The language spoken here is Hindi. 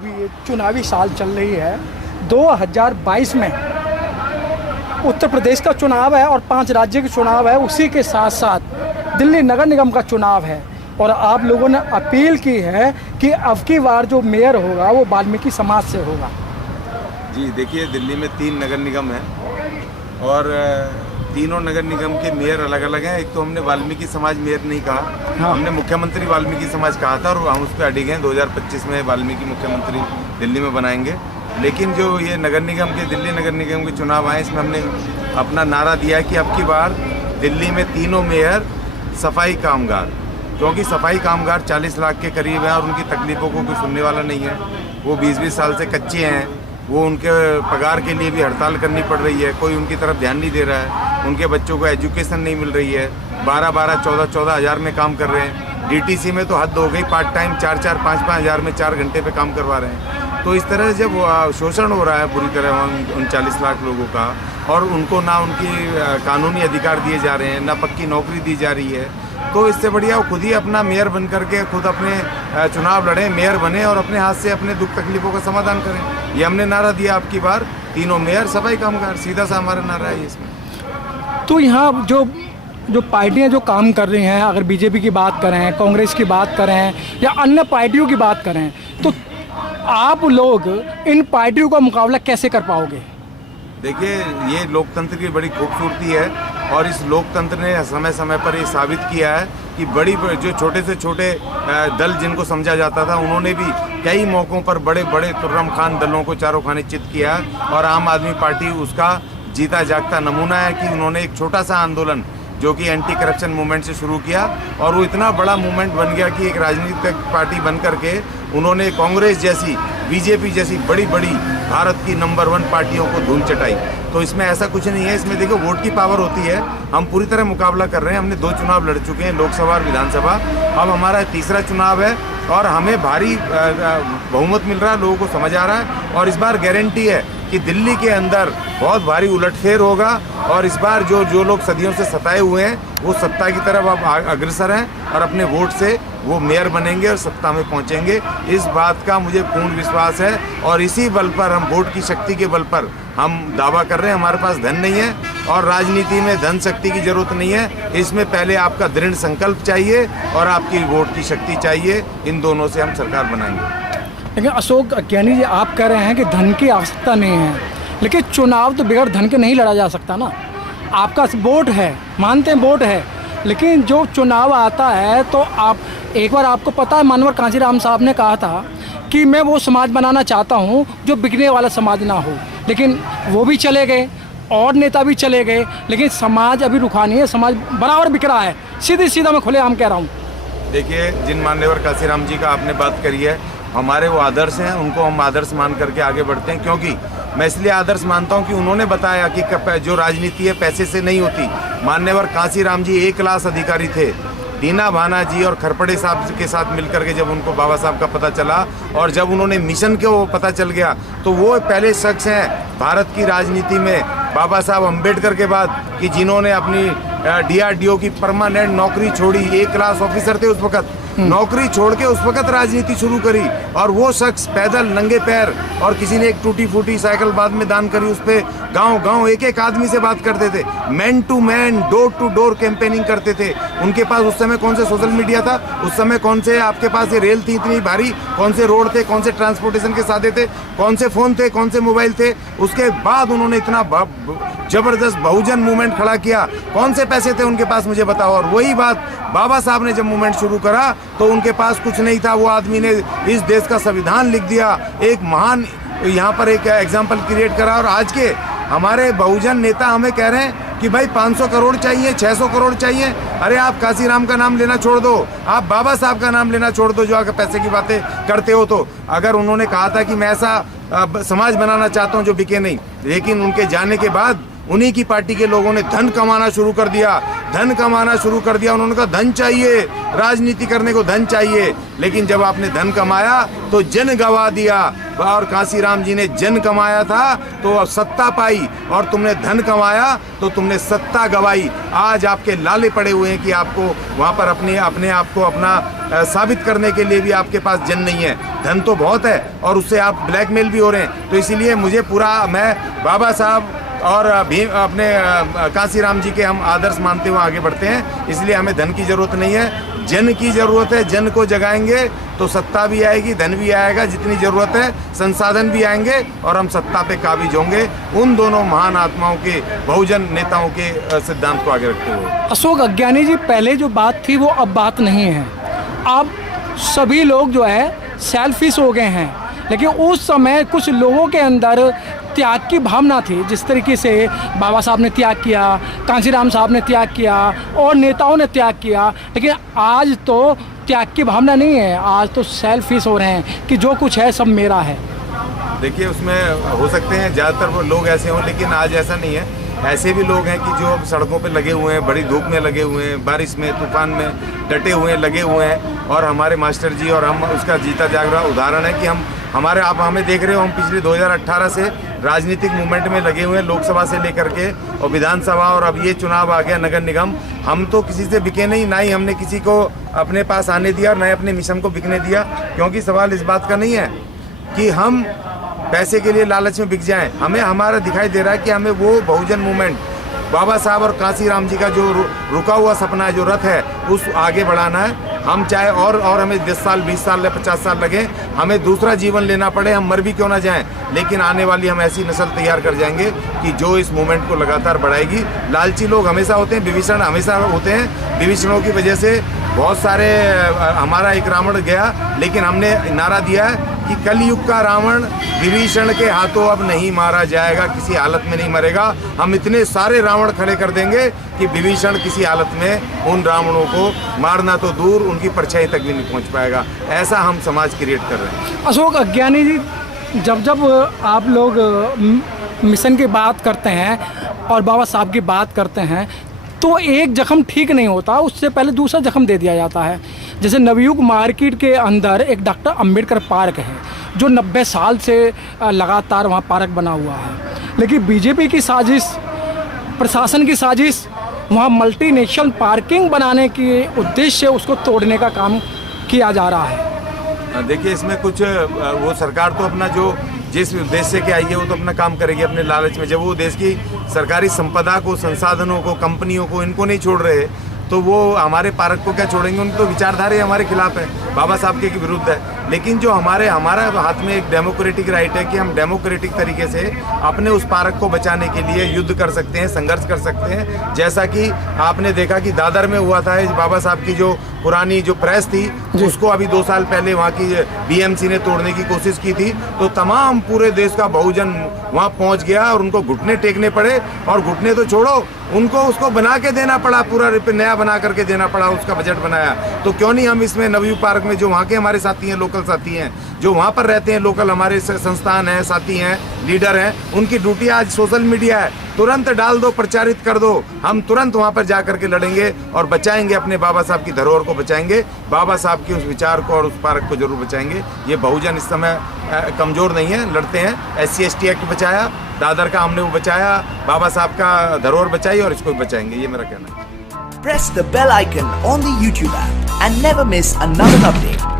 अभी ये चुनावी साल चल रही है, 2022 में उत्तर प्रदेश का चुनाव है और 5 राज्य के चुनाव है, उसी के साथ साथ दिल्ली नगर निगम का चुनाव है। और आप लोगों ने अपील की है कि अब की बार जो मेयर होगा वो वाल्मीकि समाज से होगा। जी देखिए, दिल्ली में 3 नगर निगम हैं और तीनों नगर निगम के मेयर अलग अलग हैं। एक तो हमने वाल्मीकि समाज मेयर नहीं कहा, हाँ। हमने मुख्यमंत्री वाल्मीकि समाज कहा था और हम उस पर अड़े गए। 2025 में वाल्मीकि मुख्यमंत्री दिल्ली में बनाएंगे। लेकिन जो ये नगर निगम के दिल्ली नगर निगम के चुनाव आए, इसमें हमने अपना नारा दिया है कि अब की बार दिल्ली में तीनों मेयर सफाई कामगार, क्योंकि सफाई कामगार 40 लाख के करीब हैं और उनकी तकलीफ़ों को कोई सुनने वाला नहीं है। वो 20-20 साल से कच्चे हैं, वो उनके पगार के लिए भी हड़ताल करनी पड़ रही है, कोई उनकी तरफ ध्यान नहीं दे रहा है, उनके बच्चों को एजुकेशन नहीं मिल रही है, 12-12, 14-14 हज़ार में काम कर रहे हैं। डीटीसी में तो हद हो गई, पार्ट टाइम 4-4, 5-5 हज़ार में 4 घंटे पे काम करवा रहे हैं। तो इस तरह जब शोषण हो रहा है बुरी तरह उन 40 लाख लोगों का, और उनको ना उनकी कानूनी अधिकार दिए जा रहे हैं, ना पक्की नौकरी दी जा रही है, तो इससे बढ़िया वो खुद ही अपना मेयर बन करके खुद अपने चुनाव लड़ें, मेयर बने और अपने हाथ से अपने दुख तकलीफों का समाधान करें। ये हमने नारा दिया अब की बार, तीनों मेयर सफाई कामगार, सीधा सा हमारा नारा है इसमें। तो यहाँ जो पार्टियाँ जो काम कर रही हैं, अगर बीजेपी की बात करें, कांग्रेस की बात करें या अन्य पार्टियों की बात करें, तो आप लोग इन पार्टियों का मुकाबला कैसे कर पाओगे? देखिए, ये लोकतंत्र की बड़ी खूबसूरती है और इस लोकतंत्र ने समय समय पर ये साबित किया है कि जो छोटे से छोटे दल जिनको समझा जाता था, उन्होंने भी कई मौक़ों पर बड़े बड़े तुर्रम खान दलों को चारों खाने चित किया। और आम आदमी पार्टी उसका जीता जागता नमूना है कि उन्होंने एक छोटा सा आंदोलन जो कि एंटी करप्शन मूवमेंट से शुरू किया और वो इतना बड़ा मूवमेंट बन गया कि एक राजनीतिक पार्टी बन करके उन्होंने कांग्रेस जैसी, बीजेपी जैसी बड़ी बड़ी भारत की नंबर 1 पार्टियों को धूल चटाई। तो इसमें ऐसा कुछ नहीं है, इसमें देखो वोट की पावर होती है। हम पूरी तरह मुकाबला कर रहे हैं, हमने 2 चुनाव लड़ चुके हैं, लोकसभा और विधानसभा। अब हमारा तीसरा चुनाव है और हमें भारी बहुमत मिल रहा है, लोगों को समझ आ रहा है और इस बार गारंटी है कि दिल्ली के अंदर बहुत भारी उलटफेर होगा और इस बार जो लोग सदियों से सताए हुए हैं वो सत्ता की तरफ अब अग्रसर हैं और अपने वोट से वो मेयर बनेंगे और सत्ता में पहुंचेंगे। इस बात का मुझे पूर्ण विश्वास है और इसी बल पर हम वोट की शक्ति के बल पर हम दावा कर रहे हैं। हमारे पास धन नहीं है और राजनीति में धन शक्ति की जरूरत नहीं है, इसमें पहले आपका दृढ़ संकल्प चाहिए और आपकी वोट की शक्ति चाहिए। इन दोनों से हम सरकार बनाएंगे। लेकिन अशोक ज्ञानी जी, आप कह रहे हैं कि धन की आवश्यकता नहीं है, लेकिन चुनाव तो बगैर धन के नहीं लड़ा जा सकता ना। आपका वोट है, मानते हैं वोट है, लेकिन जो चुनाव आता है तो आप एक बार, आपको पता है मानवर कांशीराम साहब ने कहा था कि मैं वो समाज बनाना चाहता हूँ जो बिकने वाला समाज ना हो, लेकिन वो भी चले गए और नेता भी चले गए, लेकिन समाज अभी रुका नहीं है, समाज बराबर बिक रहा है। सीधा मैं खुलेआम कह रहा हूँ। देखिए, जिन मान्यवर कांशीराम जी का आपने बात करी है, हमारे वो आदर्श हैं, उनको हम आदर्श मान करके आगे बढ़ते हैं। क्योंकि मैं इसलिए आदर्श मानता हूं कि उन्होंने बताया कि जो राजनीति है पैसे से नहीं होती। मान्यवर कांशीराम जी A क्लास अधिकारी थे। दीना भाना जी और खरपड़े साहब के साथ मिलकर के जब उनको बाबा साहब का पता चला और जब उन्होंने मिशन को पता चल गया, तो वो पहले शख्स हैं भारत की राजनीति में बाबा साहब अम्बेडकर के बाद कि जिन्होंने अपनी DRDO की परमानेंट नौकरी छोड़ी। A क्लास ऑफिसर थे उस वक्त, नौकरी छोड़ के उस वक्त राजनीति शुरू करी और वो शख्स पैदल नंगे पैर, और किसी ने एक टूटी फूटी साइकिल बाद में दान करी, उस पर गांव-गांव एक आदमी से बात करते थे, man to man, door to door campaigning करते थे। उनके पास उस समय कौन से सोशल मीडिया था, उस समय कौन से आपके पास ये रेल थी इतनी भारी, कौन से रोड थे, कौन से ट्रांसपोर्टेशन के साधन थे, कौन से फोन थे, कौन से मोबाइल थे। उसके बाद उन्होंने इतना जबरदस्त बहुजन मूवमेंट खड़ा किया। कौन से पैसे थे उनके पास, मुझे बताओ। और वही बात बाबा साहब ने जब मूवमेंट शुरू करा तो उनके पास कुछ नहीं था, वो आदमी ने इस देश का संविधान लिख दिया, एक महान यहाँ पर एक एग्जाम्पल क्रिएट करा। और आज के हमारे बहुजन नेता हमें कह रहे हैं कि भाई 500 करोड़ चाहिए, 600 करोड़ चाहिए। अरे आप कांशीराम का नाम लेना छोड़ दो, आप बाबा साहब का नाम लेना छोड़ दो जो अगर पैसे की बातें करते हो। तो अगर उन्होंने कहा था कि मैं ऐसा समाज बनाना चाहता हूँ जो बिके नहीं, लेकिन उनके जाने के बाद उन्हीं की पार्टी के लोगों ने धन कमाना शुरू कर दिया, धन कमाना शुरू कर दिया। उन्होंने कहा धन चाहिए, राजनीति करने को धन चाहिए। लेकिन जब आपने धन कमाया तो जन गवा दिया, और कांसीराम जी ने जन कमाया था तो सत्ता पाई, और तुमने धन कमाया तो तुमने सत्ता गवाई। आज आपके लाले पड़े हुए हैं कि आपको वहाँ पर अपने आप को अपना साबित करने के लिए भी आपके पास जन नहीं है। धन तो बहुत है और उससे आप ब्लैकमेल भी हो रहे हैं। तो इसीलिए मुझे मैं बाबा साहब और अपने कांसीराम जी के हम आदर्श मानते हुए आगे बढ़ते हैं। इसलिए हमें धन की ज़रूरत नहीं है, जन की ज़रूरत है। जन को जगाएंगे तो सत्ता भी आएगी, धन भी आएगा, जितनी ज़रूरत है संसाधन भी आएंगे और हम सत्ता पे काबिज होंगे, उन दोनों महान आत्माओं के, बहुजन नेताओं के सिद्धांत को आगे रखते हुए। अशोक अज्ञानी जी, पहले जो बात थी वो अब बात नहीं है। अब सभी लोग जो है सेल्फिश हो गए हैं, लेकिन उस समय कुछ लोगों के अंदर त्याग की भावना थी। जिस तरीके से बाबा साहब ने त्याग किया, कांसीराम साहब ने त्याग किया और नेताओं ने त्याग किया, लेकिन आज तो त्याग की भावना नहीं है। आज तो सेल्फिश हो रहे हैं कि जो कुछ है सब मेरा है। देखिए, उसमें हो सकते हैं ज़्यादातर लोग ऐसे हों, लेकिन आज ऐसा नहीं है। ऐसे भी लोग हैं कि जो सड़कों पे लगे हुए हैं, बड़ी धूप में लगे हुए हैं, बारिश में, तूफान में डटे हुए हैं, लगे हुए हैं। और हमारे मास्टर जी और हम उसका जीता जागरा उदाहरण है कि आप हमें देख रहे हो, हम पिछले 2018 से राजनीतिक मूवमेंट में लगे हुए हैं, लोकसभा से लेकर के और विधानसभा, और अब ये चुनाव आ गया नगर निगम। हम तो किसी से बिके नहीं, ना ही हमने किसी को अपने पास आने दिया और ना ही अपने मिशन को बिकने दिया। क्योंकि सवाल इस बात का नहीं है कि हम पैसे के लिए लालच में बिक जाएं। हमें हमारा दिखाई दे रहा है कि हमें वो बहुजन मूवमेंट, बाबा साहब और कांसीराम जी का जो रुका हुआ सपना है, जो रथ है, उस आगे बढ़ाना है। हम चाहे और हमें 10 साल, 20 साल या 50 साल लगे, हमें दूसरा जीवन लेना पड़े, हम मर भी क्यों ना जाएं, लेकिन आने वाली हम ऐसी नस्ल तैयार कर जाएंगे कि जो इस मूवमेंट को लगातार बढ़ाएगी। लालची लोग हमेशा होते हैं, विभीषण हमेशा होते हैं। विभीषणों की वजह से बहुत सारे हमारा एक रावण गया, लेकिन हमने नारा दिया है कि कलयुग का रावण विभीषण के हाथों अब नहीं मारा जाएगा, किसी हालत में नहीं मरेगा। हम इतने सारे रावण खड़े कर देंगे कि विभीषण किसी हालत में उन रावणों को मारना तो दूर, उनकी परछाई तक भी नहीं पहुंच पाएगा। ऐसा हम समाज क्रिएट कर रहे हैं। अशोक अज्ञानी जी, जब आप लोग मिशन की बात करते हैं और बाबा साहब की बात करते हैं, तो एक जख्म ठीक नहीं होता, उससे पहले दूसरा जख्म दे दिया जाता है। जैसे नवयुग मार्केट के अंदर एक डॉक्टर अंबेडकर पार्क है, जो 90 साल से लगातार वहाँ पार्क बना हुआ है, लेकिन बीजेपी की साजिश, प्रशासन की साजिश, वहाँ मल्टीनेशनल पार्किंग बनाने के उद्देश्य से उसको तोड़ने का काम किया जा रहा है। देखिए, इसमें कुछ वो सरकार तो अपना जो जिस उद्देश्य के आई है वो तो अपना काम करेगी अपने लालच में। जब वो देश की सरकारी संपदा को, संसाधनों को, कंपनियों को, इनको नहीं छोड़ रहे, तो वो हमारे पार्क को क्या छोड़ेंगे। उनकी तो विचारधारा हमारे खिलाफ है, बाबा साहब के विरुद्ध है। लेकिन जो हमारा हाथ में एक डेमोक्रेटिक राइट है कि हम डेमोक्रेटिक तरीके से अपने उस पार्क को बचाने के लिए युद्ध कर सकते हैं, संघर्ष कर सकते हैं। जैसा कि आपने देखा कि दादर में हुआ था, बाबा साहब की जो पुरानी जो प्रेस थी, उसको अभी 2 साल पहले वहाँ की बीएमसी ने तोड़ने की कोशिश की थी। तो तमाम पूरे देश का बहुजन वहाँ पहुँच गया और उनको घुटने टेकने पड़े, और घुटने तो छोड़ो, उनको उसको बना के देना पड़ा, पूरा नया बना करके देना पड़ा, उसका बजट बनाया। तो क्यों नहीं हम इसमें नवयुग पार्क में, जो वहाँ के हमारे साथी हैं, लोकल साथी हैं, जो वहाँ पर रहते हैं, लोकल हमारे संस्थान हैं, साथी हैं, लीडर हैं, उनकी ड्यूटी आज सोशल मीडिया है, तुरंत डाल दो, प्रचारित कर दो। हम तुरंत वहाँ पर जा करके लड़ेंगे और बचाएंगे, अपने बाबा साहब की धरोहर को बचाएंगे, बाबा साहब के उस विचार को और उस पार्क को जरूर बचाएंगे। ये बहुजन इस समय कमज़ोर नहीं है, लड़ते हैं। SC/ST एक्ट बचाया, दादर का हमने वो बचाया, बाबा साहब का धरोहर बचाई, और इसको बचाएंगे, ये मेरा कहना है। Press the bell icon on the YouTube app and never miss another update.